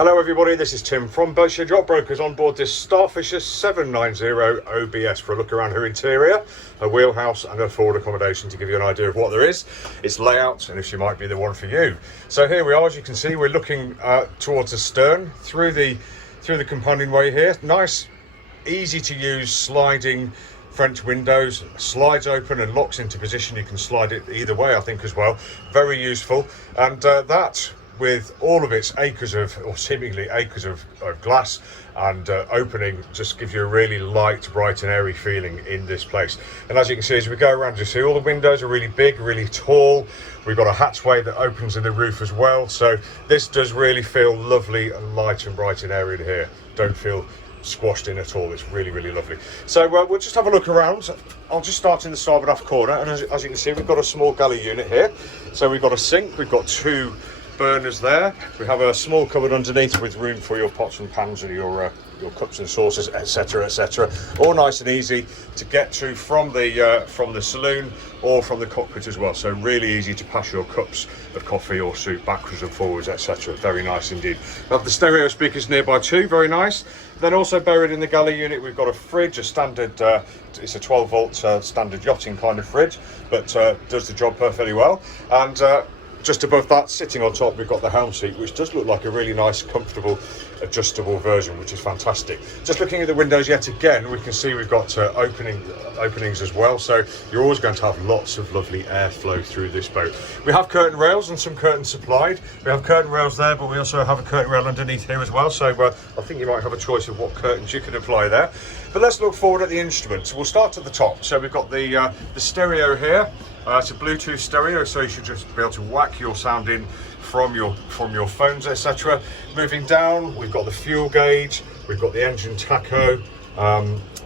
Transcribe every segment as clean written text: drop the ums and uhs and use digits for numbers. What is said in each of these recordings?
Hello everybody, this is Tim from Boatshed Yacht Brokers on board this Starfisher 790 OBS for a look around her interior, her wheelhouse and her forward accommodation to give you an idea of what there is, its layout and if she might be the one for you. So here we are, as you can see, we're looking towards the stern through the companionway here. Nice, easy to use sliding French windows, slides open and locks into position. You can slide it either way, I think, as well. Very useful, and that with all of its acres of, or seemingly acres of glass and opening, just gives you a really light, bright and airy feeling in this place. And as you can see, as we go around, you see all the windows are really big, really tall. We've got a hatchway that opens in the roof as well. So this does really feel lovely and light and bright and airy in here. Don't feel squashed in at all. It's really, really lovely. So we'll just have a look around. I'll just start in the starboard aft corner, and as you can see, we've got a small galley unit here. So we've got a sink, we've got two burners there, we have a small cupboard underneath with room for your pots and pans and your cups and saucers, etc, etc, all nice and easy to get to from the saloon or from the cockpit as well. So really easy to pass your cups of coffee or soup backwards and forwards, etc. Very nice indeed. We have the stereo speakers nearby too, very nice. Then also buried in the galley unit, we've got a fridge, a standard, it's a 12 volt standard yachting kind of fridge, but does the job perfectly well. And just above that, sitting on top, we've got the Helm seat, which does look like a really nice, comfortable, adjustable version, which is fantastic. Just looking at the windows yet again, we can see we've got openings as well, so you're always going to have lots of lovely airflow through this boat. We have curtain rails and some curtains supplied. We have curtain rails there, but we also have a curtain rail underneath here as well, so I think you might have a choice of what curtains you can apply there. But let's look forward at the instruments. We'll start at the top. So we've got the stereo here. It's a Bluetooth stereo, so you should just be able to whack your sound in from your phones, etc. Moving down, we've got the fuel gauge, we've got the engine tacho,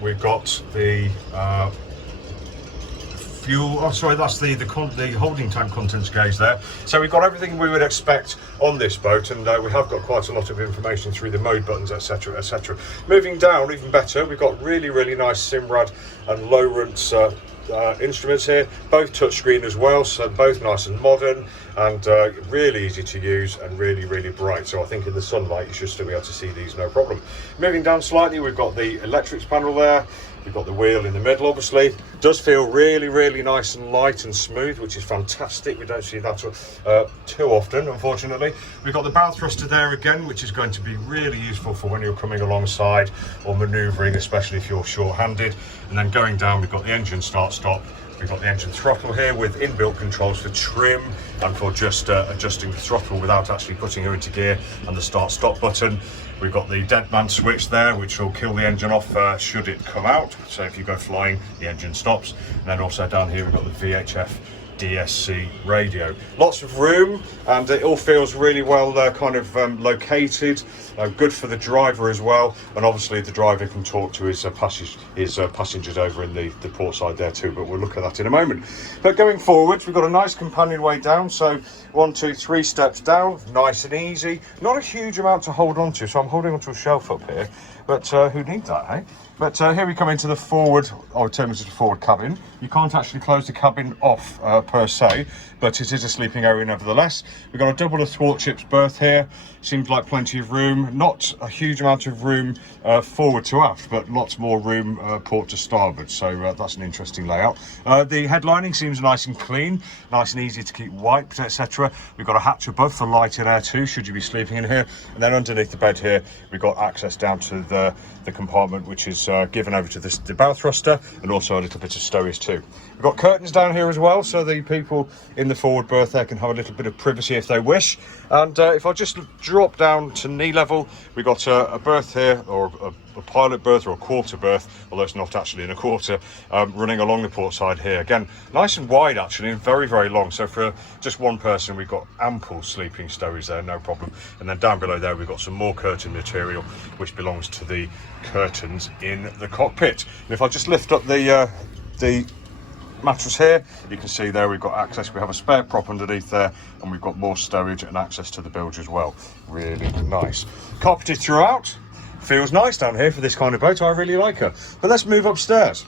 we've got the fuel. Oh, sorry, that's the holding tank contents gauge there. So we've got everything we would expect on this boat, and we have got quite a lot of information through the mode buttons, etc, etc. Moving down, even better, we've got really nice Simrad and Lowrance instruments here, both touchscreen as well, so both nice and modern and really easy to use and really bright. So I think in the sunlight you should still be able to see these no problem. Moving down slightly, we've got the electrics panel there. We've got the wheel in the middle, obviously. It does feel really nice and light and smooth, which is fantastic. We don't see that too often, unfortunately. We've got the bow thruster there again, which is going to be really useful for when you're coming alongside or manoeuvring, especially if you're short-handed. And then going down, we've got the engine start-stop. We've got the engine throttle here with inbuilt controls for trim and for just adjusting the throttle without actually putting her into gear, and the start-stop button. We've got the dead man switch there, which will kill the engine off should it come out. So if you go flying, the engine stops. And then also down here, we've got the VHF DSC radio. Lots of room, and it all feels really well located. Good for the driver as well, and obviously the driver can talk to his passengers over in the port side there too, but we'll look at that in a moment. But going forwards, we've got a nice companionway down, so 1, 2, 3 steps down, nice and easy. Not a huge amount to hold on to, so I'm holding onto a shelf up here, but who needs that, eh? But here we come into the forward, or term is the forward cabin. You can't actually close the cabin off per se, but it is a sleeping area nevertheless. We've got a double athwartships berth here. Seems like plenty of room. Not a huge amount of room forward to aft, but lots more room port to starboard. So that's an interesting layout. The headlining seems nice and clean, nice and easy to keep wiped, etc. We've got a hatch above for light and air too, should you be sleeping in here. And then underneath the bed here, we've got access down to the compartment, which is given over to the bow thruster, and also a little bit of stowage too. We've got curtains down here as well, so the people in the forward berth there can have a little bit of privacy if they wish. And if I just drop down to knee level, we've got a berth here, or a pilot berth or a quarter berth, although it's not actually in a quarter, running along the port side here. Again, nice and wide actually, and very long. So for just one person, we've got ample sleeping stowage there, no problem. And then down below there, we've got some more curtain material, which belongs to the curtains in the cockpit. And if I just lift up the mattress here, you can see there we've got access. We have a spare prop underneath there, and we've got more stowage and access to the bilge as well. Really nice. Carpeted throughout. Feels nice down here for this kind of boat. I really like her. But let's move upstairs,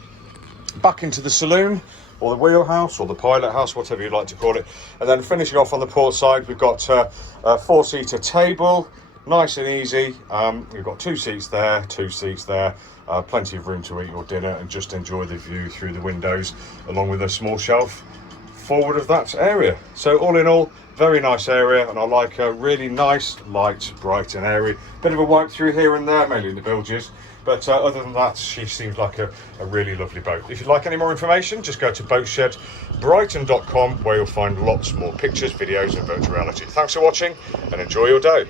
back into the saloon, or the wheelhouse, or the pilot house, whatever you'd like to call it. And then finishing off on the port side, we've got a 4-seater table, nice and easy. You've got 2 seats there, 2 seats there, plenty of room to eat your dinner and just enjoy the view through the windows, along with a small shelf forward of that area. So all in all, very nice area, and I like a really nice, light, bright and airy. Bit of a wipe through here and there, mainly in the bilges, but other than that, she seems like a really lovely boat. If you'd like any more information, just go to boatshedbrighton.com, where you'll find lots more pictures, videos and virtual reality. Thanks for watching and enjoy your day.